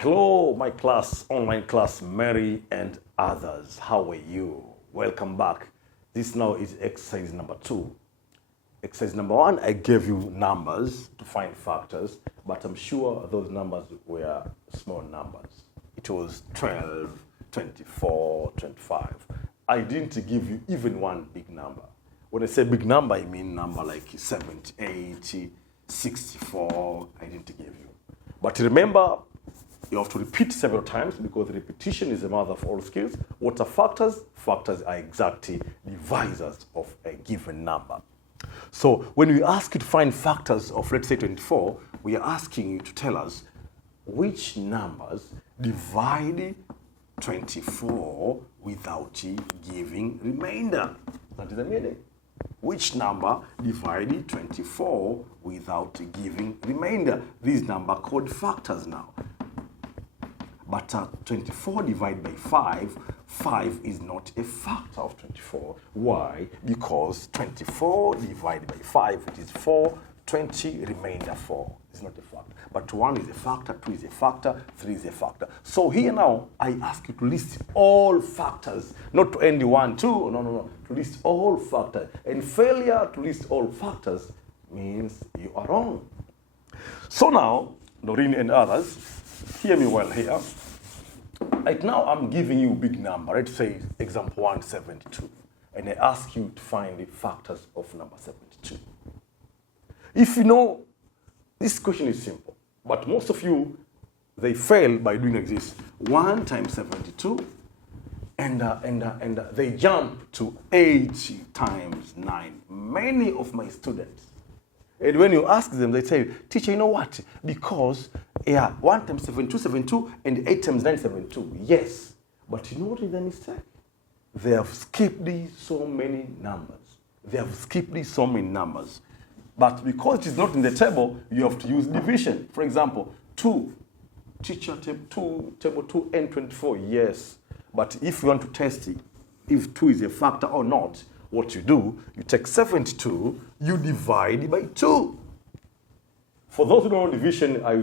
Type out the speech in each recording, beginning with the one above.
Hello, my class, online class, Mary and others. How are you? Welcome back. This now is exercise number 2. Exercise number 1, I gave you numbers to find factors, but I'm sure those numbers were small numbers. It was 12, 24, 25. I didn't give you even one big number. When I say big number, I mean number like 70, 80, 64. I didn't give you. But remember, you have to repeat several times because repetition is the mother of all skills. What are factors? Factors are exactly divisors of a given number. So when we ask you to find factors of, let's say, 24, we are asking you to tell us which numbers divide 24 without giving remainder. That is the meaning. Which number divide 24 without giving remainder? These numbers are called factors now. But 24 divided by 5 is not a factor of 24. Why? Because 24 divided by 5, it is 4, 20, remainder 4. It's not a factor. But 1 is a factor, 2 is a factor, 3 is a factor. So here now, I ask you to list all factors, not to only 1, 2, no, to list all factors. And failure to list all factors means you are wrong. So now, Doreen and others, hear me well here. Right now, I'm giving you a big number. Let's say example 172. And I ask you to find the factors of number 72. If you know, this question is simple. But most of you, they fail by doing like this. 1 times 72. And they jump to 80 times 9. Many of my students. And when you ask them, they say, teacher, you know what? Because 1 times 72, 72, and 8 times 9, 72. Yes. But you know what is the mistake? They have skipped so many numbers. But because it is not in the table, you have to use division. For example, 2. Teacher, table 2 and 24. Yes. But if you want to test it, if 2 is a factor or not, what you do, you take 72, you divide by 2. For those who don't know division, I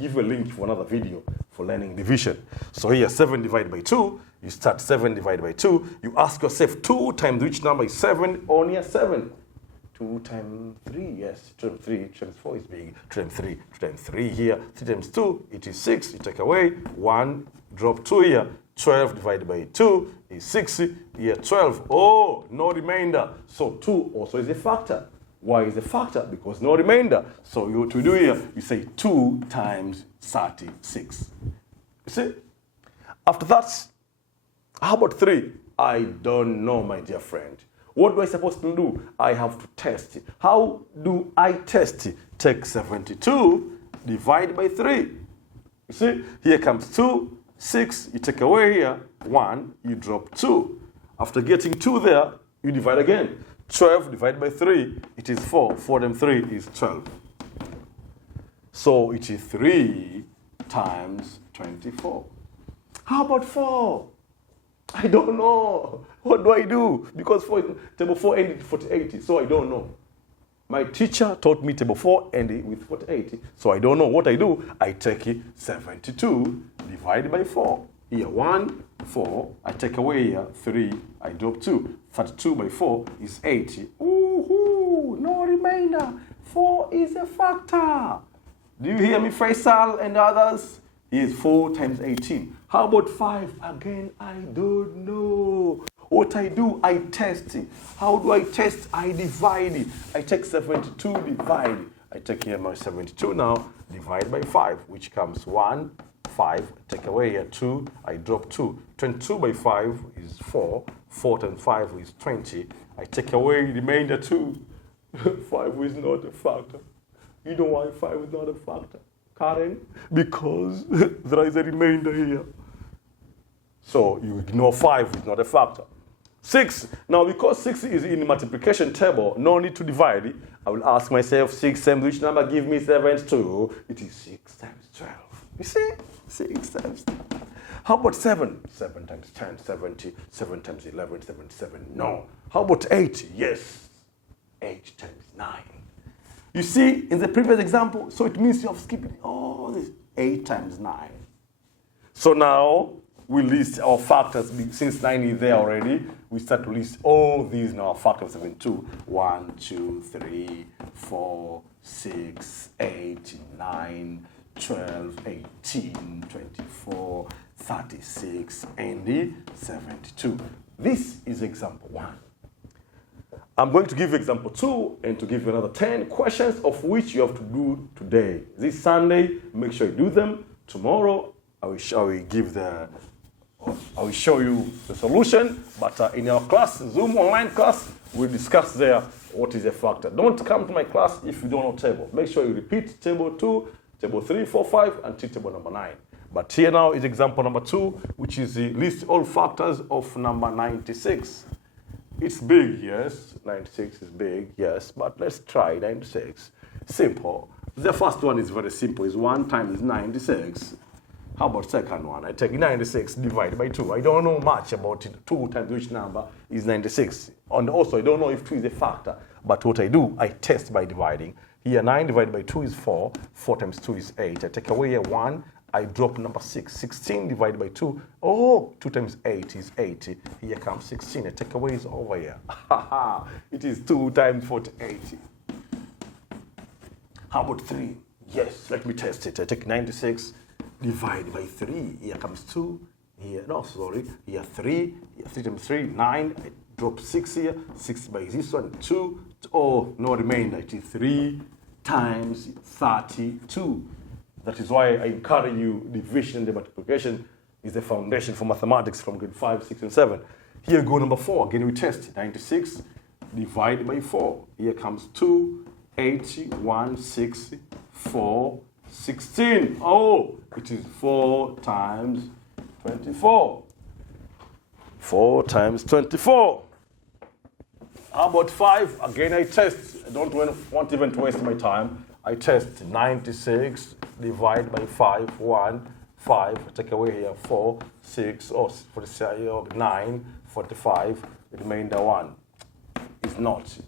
give you a link for another video for learning division. So here, 7 divided by 2, you start 7 divided by 2. You ask yourself, 2 times which number is 7? Only a 7. 2 times 3, yes, 2 times 3, 2 times 4 is big, 2 times 3, 2 times 3 here, 3 times 2, it is 6, you take away, 1, drop 2 here, 12 divided by 2 is 60, here 12, oh, no remainder, so 2 also is a factor. Why is a factor? Because no remainder. So what you do here, you say 2 times 36. You see? After that, how about 3? I don't know, my dear friend. What do I supposed to do? I have to test it. How do I test it? Take 72, divide by 3. You see, here comes 2, 6, you take away here, 1, you drop 2. After getting 2 there, you divide again. 12 divided by 3, it is 4. 4 times 3 is 12. So it is 3 times 24. How about 4? I don't know. What do I do? Because table 4 ended 48, so I don't know. My teacher taught me table 4 ended with 48, so I don't know. What I do, I take 72 divided by 4. Here 1, 4, I take away here 3, I drop 2. 32 by 4 is 80. Ooh, no remainder. 4 is a factor. Do you hear me, Faisal and others? Is 4 times 18. How about 5? Again, I don't know. What I do, I test it. How do I test? I divide it. I take 72, divide it. I take here my 72 now, divide by 5, which comes 1, 5. Take away here 2, I drop 2. 22 by 5 is 4. 4 times 5 is 20. I take away remainder 2. 5 is not a factor. You know why 5 is not a factor, Karen? Because there is a remainder here. So you ignore 5, it's not a factor. 6, now because 6 is in the multiplication table, no need to divide it. I will ask myself, 6 times which number give me 72? It is 6 times 12. You see? 6 times 12. How about 7? 7 times 10, 70. 7 times 11, 77. No. How about 8? Yes. 8 times 9. You see, in the previous example, so it means you have skipped all this. 8 times 9. So now we list our factors. Since 9 is there already, we start to list all these in our factor of 72. 1, 2, 3, 4, 6, 8, 9, 12, 18, 24, 36, and 72. This is example 1. I'm going to give you example 2 and to give you another 10 questions of which you have to do today. This Sunday, make sure you do them. Tomorrow, I will show you the solution. But in our class, Zoom online class, we'll discuss there what is a factor. Don't come to my class if you don't know table. Make sure you repeat table 2, table 3, 4, 5, until table number 9. But here now is example number 2, which is the list all factors of number 96. It's big, yes. 96 is big, yes. But let's try 96. Simple. The first one is very simple. It's 1 times 96. How about second one? I take 96 divided by 2. I don't know much about it. 2 times which number is 96. And also, I don't know if 2 is a factor. But what I do, I test by dividing. Here, 9 divided by 2 is 4. 4 times 2 is 8. I take away a 1. I drop number 6. 16 divided by 2. Oh, 2 times 8 is 80. Here comes 16. I take away is over here. It is 2 times 48. How about 3? Yes, let me test it. I take 96 divided by 3. Here comes 2. Here, no, sorry. Here 3. Here 3 times 3, 9. I drop 6 here. 6 by this one, 2. Oh, no remainder. It is 3 times 32. That is why I encourage you, division and multiplication is the foundation for mathematics from grade 5, 6, and 7. Here go number 4. Again, we test 96 divided by 4. Here comes 2, 80, 1, 6, 4, 16. Oh, it is 4 times 24. 4 times 24. How about 5? Again, I test. I don't want even to waste my time. I test 96 divided by 5, 1, 5. Take away here 4, 6, 9, 45. Remainder 1. It's not.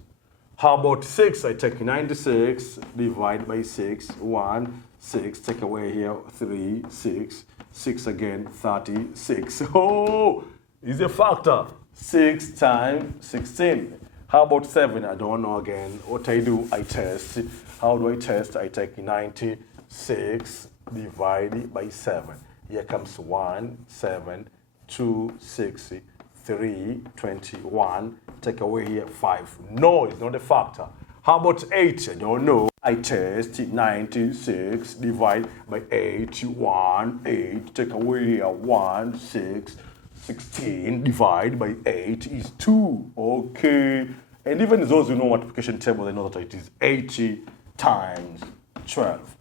How about 6? I take 96 divided by 6, 1, 6. Take away here 3, 6. 6 again, 36. Oh, is a factor. 6 times 16. How about 7? I don't know again. What I do, I test. How do I test? I take 96 divided by 7. Here comes 1, 7, 2, 6, 3, 21. Take away here 5. No, it's not a factor. How about 8? I don't know. I test 96 divided by 8. 1, 8. Take away here 1, 6. 16 divided by 8 is 2. Okay. And even those who know multiplication table, they know that it is 80 times 12.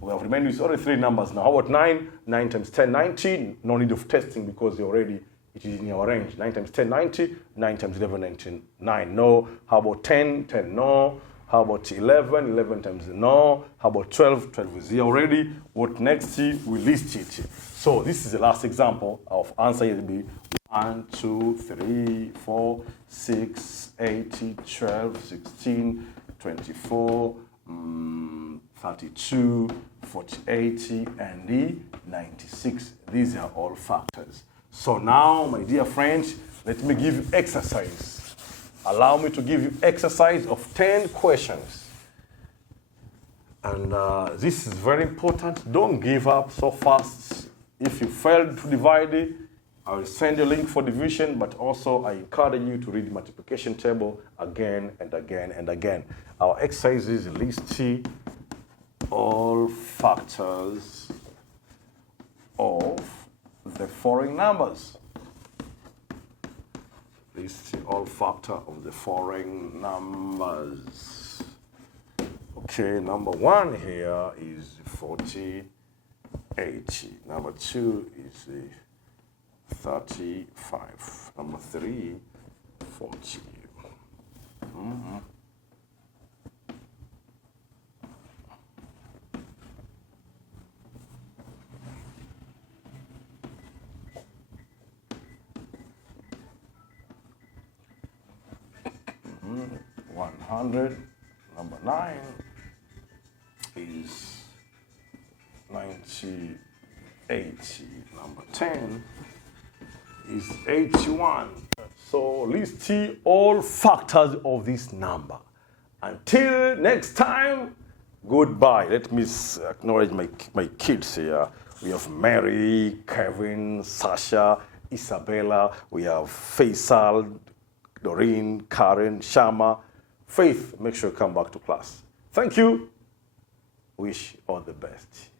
We have remained with only 3 numbers now. How about 9? 9 times 10, 90. No need of testing because it is in our range. 9 times 10, 90. 9 times 11, 99. No. How about 10? 10, no. How about 11? 11 times no. How about 12? 12 is here already. What next? We list it. So this is the last example of answer will be 1, 2, 3, 4, 6, 8, 12, 16, 24, 32, 48, and 96. These are all factors. So now, my dear friends, let me give you exercise. Allow me to give you exercise of 10 questions. And this is very important. Don't give up so fast. If you failed to divide it, I will send you a link for division, but also I encourage you to read the multiplication table again and again and again. Our exercise is list all factors of the following numbers. List all factors of the following numbers. Okay, number 1 here is 40, 80. Number 2 is 35. Number 3, 40. Mm-hmm. Mm-hmm. 100. Number 9 is 95. 80. Number 10 is 81. So list all factors of this number. Until next time, goodbye. Let me acknowledge my kids here. We have Mary, Kevin, Sasha, Isabella. We have Faisal, Doreen, Karen, Shama. Faith, make sure you come back to class. Thank you. Wish all the best.